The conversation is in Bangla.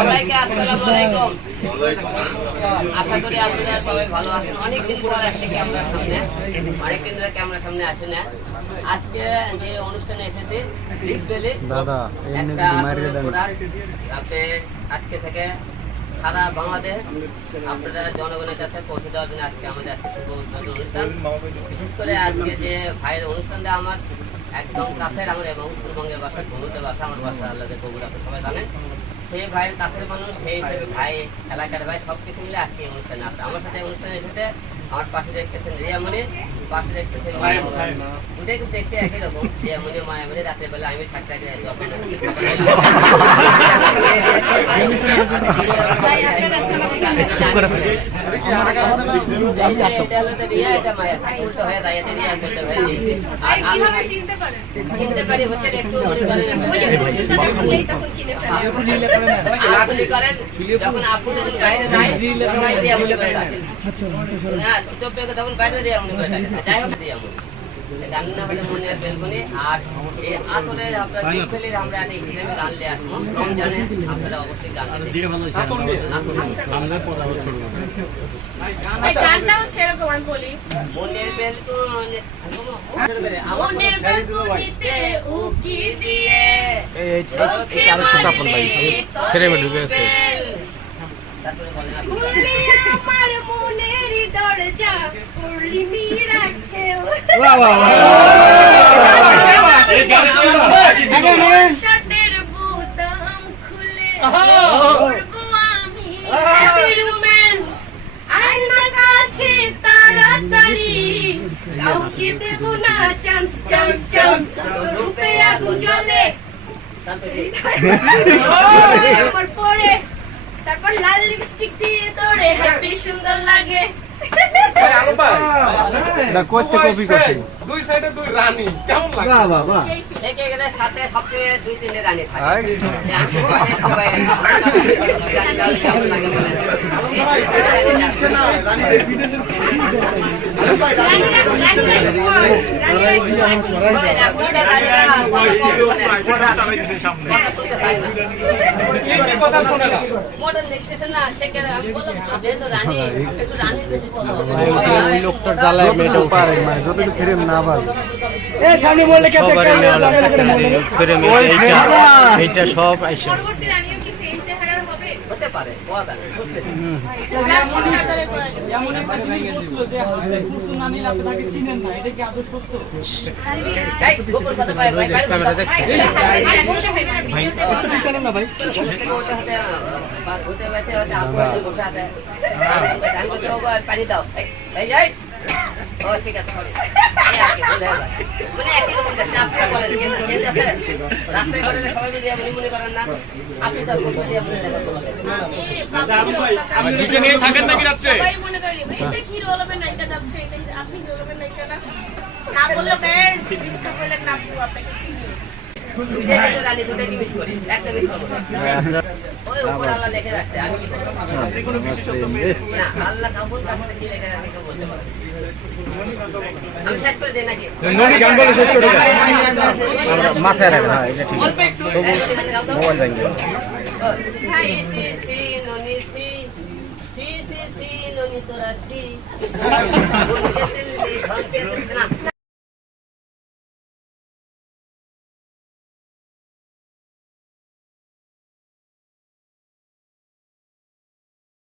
সবাইকে আসসালামু আলাইকুম। আশা করি আপনারা সবাই ভালো আছেন। অনেকদিন পর আসছে ক্যামেরার সামনে অনেকদিন ধরে ক্যামেরার সামনে আসে না। আজকে যে অনুষ্ঠানে এসেছে লিখবেলি দাদা একটা দেন। আপনি আজকে থেকে সারা বাংলাদেশ আপনারা জনগণের কাছে পৌঁছে দেওয়ার জন্য আজকে আমাদের আজকে শুভ উদ্বোধন অনুষ্ঠান। বিশেষ করে আজকে যে ভাইয়ের অনুষ্ঠানটা আমার একদম কাছের আমার এবং উত্তরবঙ্গের বাসা ঘুরুতে বাসা আমার বাসা আল্লাদের বগুড়া আপনি সবাই জানেন। সেই ভাইয়ের কাছের মানুষ সেই ভাই এলাকার ভাই সব কিছু মিলে আজকে অনুষ্ঠানে আসছে আমার সাথে অনুষ্ঠানে এসেছে আমার পাশে দেখতেছেন রিয়ামণি পাশে দেখতেছেন দুটাই কিন্তু দেখতে একই রকম রিয়ামণি মায়ামণি রাতের বেলা আমি থাকতে তখন চিনে ফেলেন আপনি করেন যখন আপু যখন বাইরে যায় সবাই দিয়ে আমলি করে থাকে না? চুপ করে তখন বাইরে দিয়ে আমলি করে থাকে যাই হোক দিয়ে। আমলি রান্না হলে মনের বেলকনি আর এই আপনার আমরা একটা আসব রমজানে আপনারা অবশ্যই মনের বেলকনি মনের বেলকনিতে উকি দিয়ে তারপরে বলেন আমার কাউকে দেব না চান্স চান্স চান্স রূপে আগুন জ্বলে। তারপর পরে তারপর লাল লিপস্টিক দিয়ে তোরে। হ্যাপি সুন্দর লাগে। করতে কপি করছে দুই সাইডে দুই রানী কেমন লাগে বাহ বাহ বাহ সাথে সবচেয়ে দুই তিনটে রানী থাকে রানী লোকটার জ্বালায় মেয়েটা পারে মানে যতটুকু ফ্রেম না পারে সবার নেওয়া লাগতেছে না রে এইটা এইটা সব আইসা। পারে। যেমন একটা জিনিস বলছিল যে আপনি তাকে চিনেন না এটা কি আদৌ সত্য আর পানি দাও। এই। ও, ঠিক আছে। মানে একই রকম থাকেন নাকি রাত্রে না বলল কেন বললেন না আপনাকে চিনি করি। আমি কি করব? না, আল্লাহ কাউর কাছে কি লিখে রাখছে কেউ বলতে পারে না। আমি শেষ করে দিই নাকি মাথায় রাখে হ্যাঁ এটা ঠিক আছে। মোবাইল ভাঙবে না।